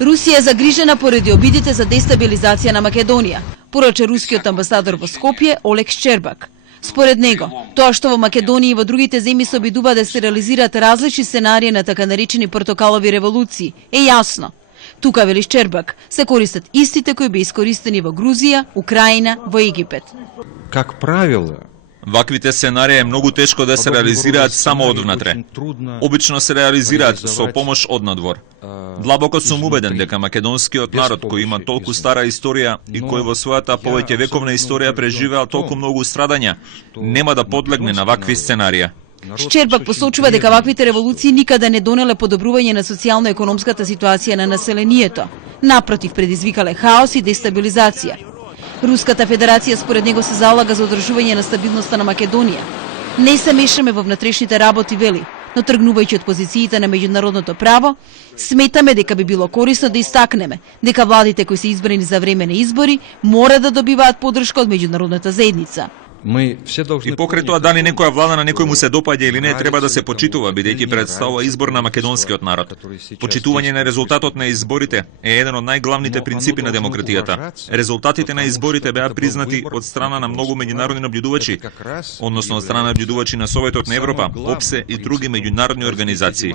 Русија е загрижена поради обидите за дестабилизација на Македонија, порача рускиот амбасадор во Скопје Олег Шчербак. Според него, тоа што во Македонија и во другите земји се обидува да се реализираат различни сценарии на така наречени портокалови револуции, е јасно. Тука, вели Шчербак, се користат истите кои би искористени во Грузија, Украина, во Египет. Как правило, ваквите сценарии е многу тешко да се реализираат само одвнатре. Обично се реализираат со помош од надвор. Длабоко сум убеден дека македонскиот народ кој има толку стара историја и кој во својата повеќе вековна историја преживеа толку многу страдања, нема да подлегне на вакви сценарија. Шчербак посочува дека ваквите револуции никаде не донеле подобрување на социјално-економската ситуација на населението. Напротив, предизвикале хаос и дестабилизација. Руската федерација според него се залага за одржување на стабилноста на Македонија. Не се мешаме во внатрешните работи, вели, но тргнувајќи од позициите на меѓународното право, сметаме дека би било корисно да истакнеме дека владите кои се избрани за време на избори мора да добиваат поддршка од меѓународната заедница. И покрај тоа дали некоја влада на некој му се допаѓа или не, треба да се почитува, бидејќи представува избор на македонскиот народ. Почитување на резултатот на изборите е еден од најглавните принципи на демократијата. Резултатите на изборите беа признати од страна на многу меѓународни наблюдувачи, односно од страна на наблюдувачи на Советот на Европа, ОПСЕ и други меѓународни организации.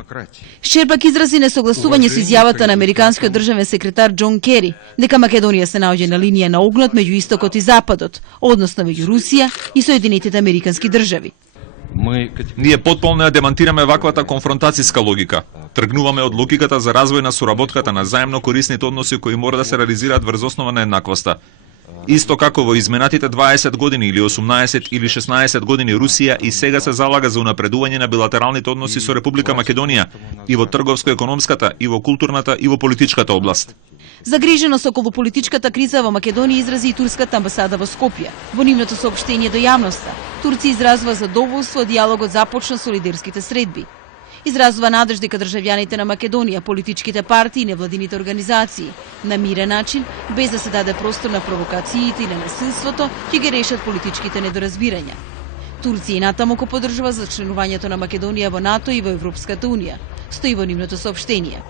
Шчербак изрази несогласување со изјавата на американскиот државен секретар Џон Кери дека Македонија се наоѓа на линија на огнот меѓу истокот и западот, односно меѓу Русија и Соединетите американски држави. Ние потполно ја демантираме ваквата конфронтацијска логика. Тргнуваме од логиката за развој на соработката на заемно корисните односи кои мора да се реализираат врз основа на еднаквоста. Исто како во изменатите 20 години или 18 или 16 години Русија и сега се залага за унапредување на билатералните односи со Република Македонија и во трговско-економската, и во културната, и во политичката област. Загриженост околу политичката криза во Македонија изрази и турската амбасада во Скопје. Во нивното соопштение до јавноста, Турција изразува задоволство од дијалогот започна со лидерските средби. Изразува надеж дека државјаните на Македонија, политичките партии и невладините организации на мирен начин, без да се даде простор на провокациите или насилството, ќе ги решат политичките недоразбирања. Турција и натаму го поддржува за членувањето на Македонија во НАТО и во Европската унија, стои во нивното соопштение.